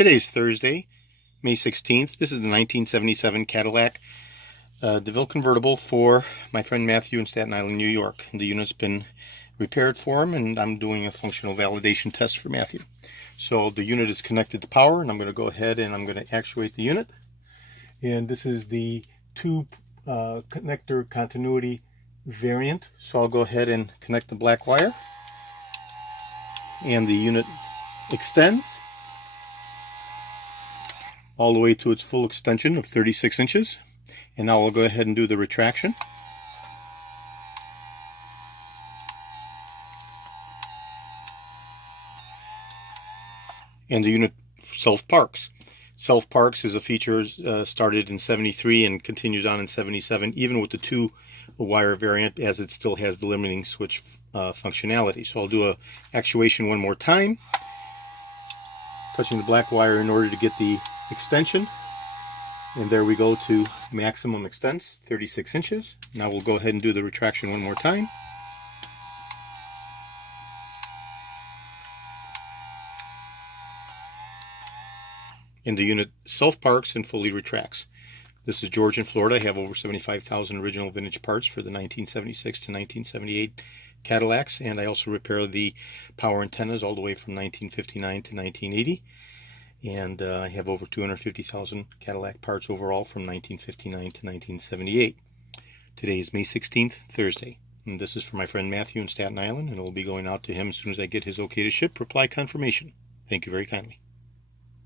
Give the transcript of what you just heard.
Today's Thursday, May 16th. This is the 1977 Cadillac DeVille convertible for my friend Matthew in Staten Island, New York. The unit's been repaired for him, and I'm doing a functional validation test for Matthew. So the unit is connected to power, and I'm going to go ahead and I'm going to actuate the unit. And this is the two connector continuity variant. So I'll go ahead and connect the black wire, and the unit extends all the way to its full extension of 36 inches. And now I'll go ahead and do the retraction. And the unit self-parks. Self-parks is a feature started in 73 and continues on in 77, even with the two-wire variant, as it still has the limiting switch functionality. So I'll do a actuation one more time, touching the black wire in order to get the extension. And there we go to maximum extents, 36 inches. Now we'll go ahead and do the retraction one more time. And the unit self-parks and fully retracts. This is George in Florida. I have over 75,000 original vintage parts for the 1976 to 1978 Cadillacs, and I also repair the power antennas all the way from 1959 to 1980. And I have over 250,000 Cadillac parts overall from 1959 to 1978. Today is May 16th, Thursday. And this is for my friend Matthew in Staten Island, and it will be going out to him as soon as I get his okay to ship. Reply confirmation. Thank you very kindly.